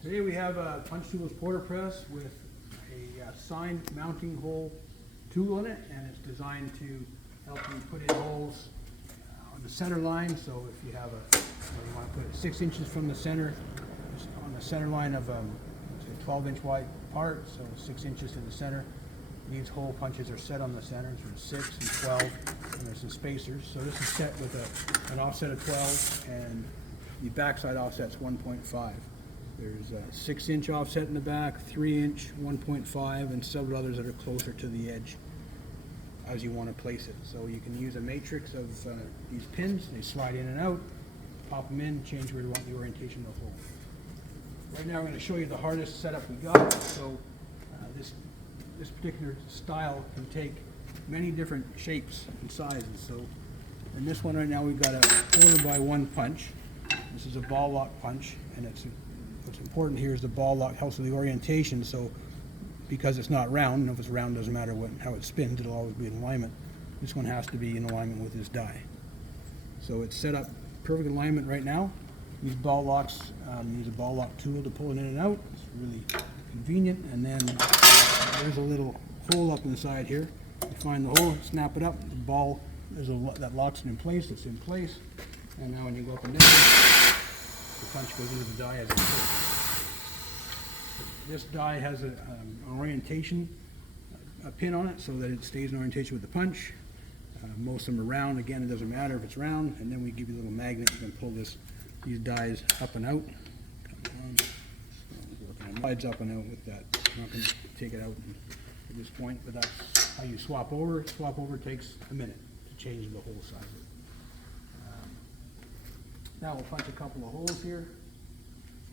Today we have a punch tools porter press with a sign mounting hole tool in it, and it's designed to help you put in holes on the center line. So if you have you want to put it 6 inches from the center, just on the center line of a 12-inch wide part, so 6 inches to the center. These hole punches are set on the centers for 6 and 12, and there's some spacers. So this is set with an offset of 12, and the backside offset's 1.5. There's a 6-inch offset in the back, 3-inch, 1.5, and several others that are closer to the edge as you want to place it. So you can use a matrix of these pins. They slide in and out, pop them in, change where you want the orientation of the hole. Right now we're going to show you the hardest setup we got. So this particular style can take many different shapes and sizes. So in this one right now we've got a 1/4x1 punch. This is a ball lock punch, and what's important here is the ball lock helps with the orientation. So because it's not round, and if it's round doesn't matter how it spins, it'll always be in alignment. This one has to be in alignment with this die. So it's set up perfect alignment right now. These ball locks, use a ball lock tool to pull it in and out. It's really convenient. And then there's a little hole up inside here. You find the hole, snap it up. The ball that locks it in place. It's in place. And now when you go up and down, the punch goes into the die as it's pulled. This die has an orientation a pin on it so that it stays in orientation with the punch. Most of them are round. Again, it doesn't matter if it's round. And then we give you a little magnet. You can pull these dies up and out. Slides up and out with that. I'm not going to take it out at this point, but that's how you swap over. Swap over takes a minute to change the hole size. Now we'll punch a couple of holes here.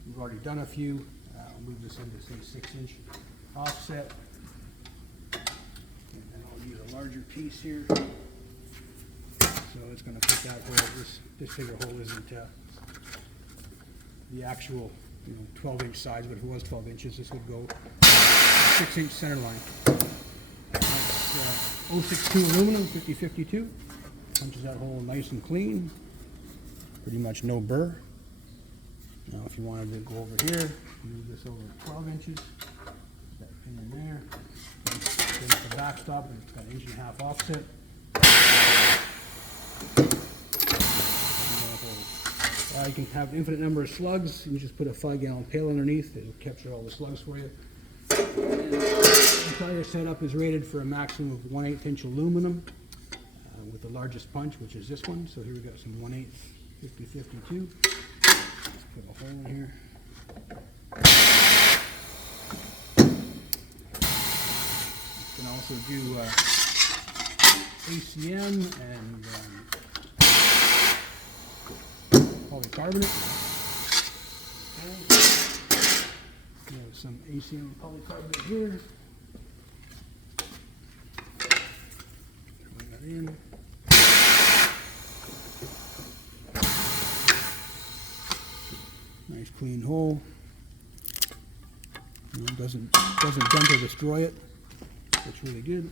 We've already done a few. I'll move this into, say, 6-inch offset. And then I'll use a larger piece here. So it's going to put that hole. This bigger hole isn't the actual 12-inch size, but if it was 12 inches, this would go 6-inch center line. That's 062 aluminum, 5052. Punches that hole nice and clean. Pretty much no burr. Now if you wanted to go over here, move this over 12 inches. Put that pin in there. Then the backstop, and it's got an 1.5 offset. You can have an infinite number of slugs. You can just put a 5-gallon pail underneath. It'll capture all the slugs for you. And the entire setup is rated for a maximum of 1/8-inch aluminum with the largest punch, which is this one. So here we got some 1/8 50-52. Let's put a hole in here. You can also do ACM and polycarbonate. We have some ACM polycarbonate here. Throw that in. Nice clean hole. It doesn't dent or destroy it. It's really good.